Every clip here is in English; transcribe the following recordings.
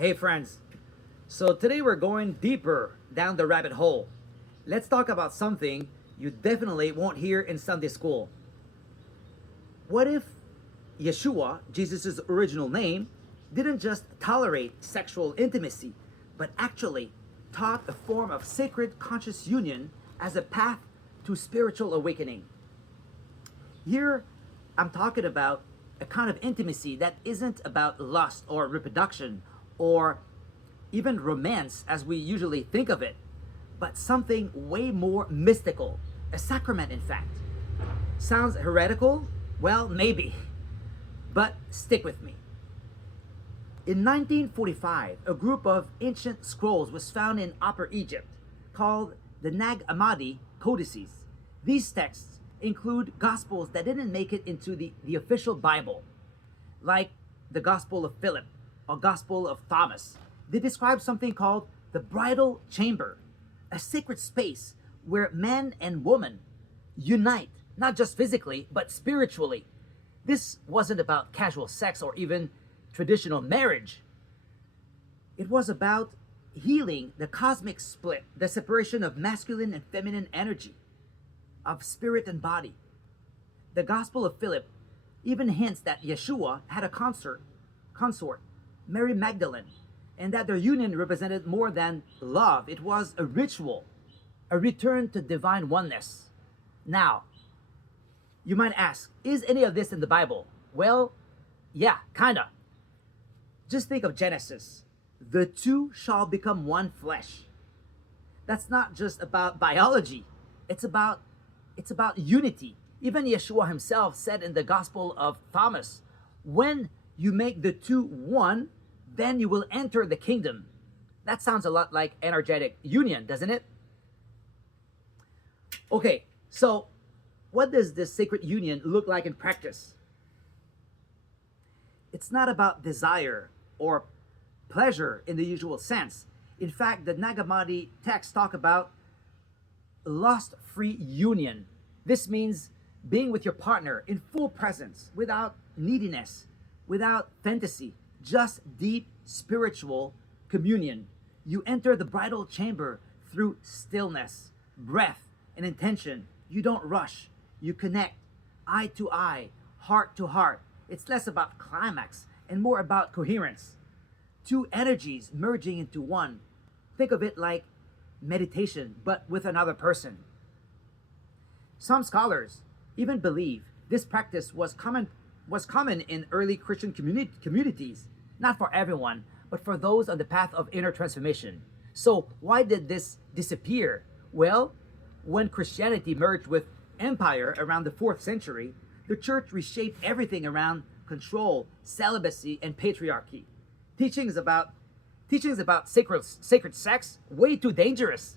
Hey friends, so today we're going deeper down the rabbit hole. Let's talk about something you definitely won't hear in Sunday school. What if Yeshua, Jesus' original name, didn't just tolerate sexual intimacy, but actually taught a form of sacred conscious union as a path to spiritual awakening? Here, I'm talking about a kind of intimacy that isn't about lust or reproduction or even romance as we usually think of it, but something way more mystical, a sacrament, in fact. Sounds heretical? Well, maybe, but stick with me. In 1945, a group of ancient scrolls was found in Upper Egypt called the Nag Hammadi codices. These texts include gospels that didn't make it into the official Bible, like the Gospel of Philip or Gospel of Thomas. They describe something called the bridal chamber, a sacred space where man and woman unite, not just physically, but spiritually. This wasn't about casual sex or even traditional marriage. It was about healing the cosmic split, the separation of masculine and feminine energy, of spirit and body. The Gospel of Philip even hints that Yeshua had a consort, Mary Magdalene, and that their union represented more than love. It was a ritual, a return to divine oneness. Now, you might ask, is any of this in the Bible? Well, yeah, kinda. Just think of Genesis. The two shall become one flesh. That's not just about biology. It's about unity. Even Yeshua himself said in the Gospel of Thomas, when you make the two one, then you will enter the kingdom. That sounds a lot like energetic union, doesn't it? Okay, so what does this sacred union look like in practice? It's not about desire or pleasure in the usual sense. In fact, the Nag Hammadi texts talk about lust-free union. This means being with your partner in full presence, without neediness, without fantasy, just deep spiritual communion. You enter the bridal chamber through stillness, breath, and intention. You don't rush. You connect, eye to eye, heart to heart. It's less about climax and more about coherence. Two energies merging into one. Think of it like meditation, but with another person. Some scholars even believe this practice was common in early Christian communities, not for everyone, but for those on the path of inner transformation. So why did this disappear? Well, when Christianity merged with empire around the 4th century, the church reshaped everything around control, celibacy, and patriarchy. Teachings about sacred sex, way too dangerous.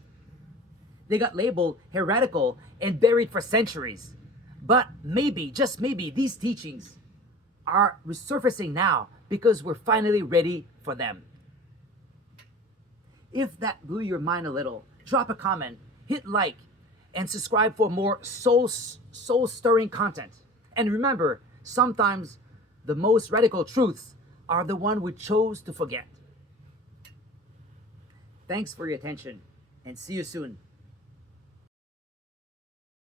They got labeled heretical and buried for centuries. But maybe, just maybe, these teachings are resurfacing now because we're finally ready for them. If that blew your mind a little, drop a comment, hit like, and subscribe for more soul-stirring content. And remember, sometimes the most radical truths are the one we chose to forget. Thanks for your attention, and see you soon.